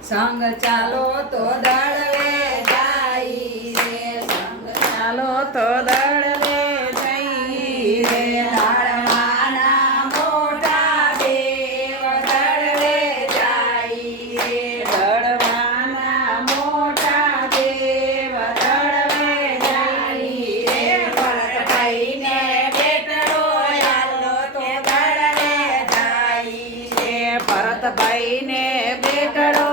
સંગ ચાલો તો દળવે જાય રે, સંગ ચાલો તો દળવે જઈ રે, દળવાના મોટા દેવ દળવે જાય રે, દળવાના મોટા દેવ દળવે જાય રે, ભરતભાઈને બેટડો આલો તો દળવે જાય રે, ભરતભાઈને બેટડો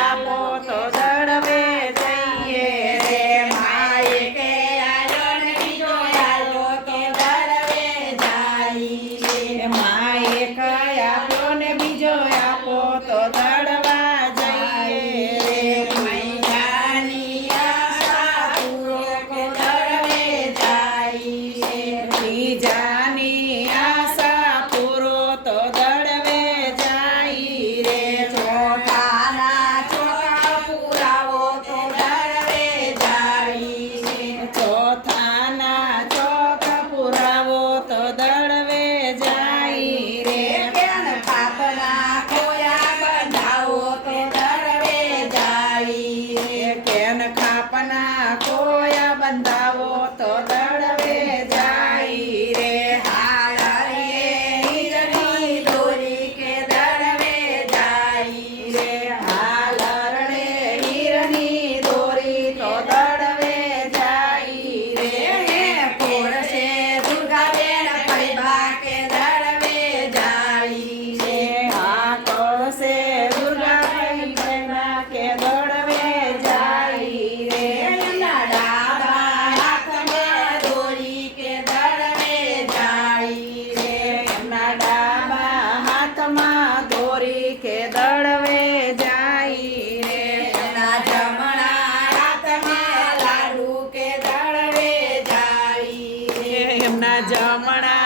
આપો તો દળવે જઈએ રે, માએ કે આલો ને બીજો આલો તો દળવે જાય રે, માએ કયા આપો ને બીજો આપો તો દળવા જઈએ રે, મૈયાની આશા પૂરો કે દળવે જાય રે, બીજાની આશા પૂરો તો દળવે જાય રે, ચોખાના ચોખા પુરાવો તો દળવે જાય રે, ચોખાના ચોખા પુરાવો તો દળવે જાય રે, કેન પાપના ખોયા બંધાવો તો દળવે જાય રે, કેન ખાપના ખોયા બંધાવો તો દળવે જાય રે, હાલરીએ હીરની દોરી કે દળવે જાય રે, હાલરડે હીરની દોરી તો દળવે જાય રે, કોરસે દુર્ગાબેન ફૈબા કે દળવે જાય રે, હા કોરસે દુર્ગાબેન ફૈબા કે દળવે જાય રે, એમના ડાબા હાથમાં દોરી કે દળવે જાય રે, એમના ડાબા હાથમાં દોરી કે દળવે જાય રે, એમના જમણા હાથમાં લાડુ કે દળવે જાય રે, એમના જમણા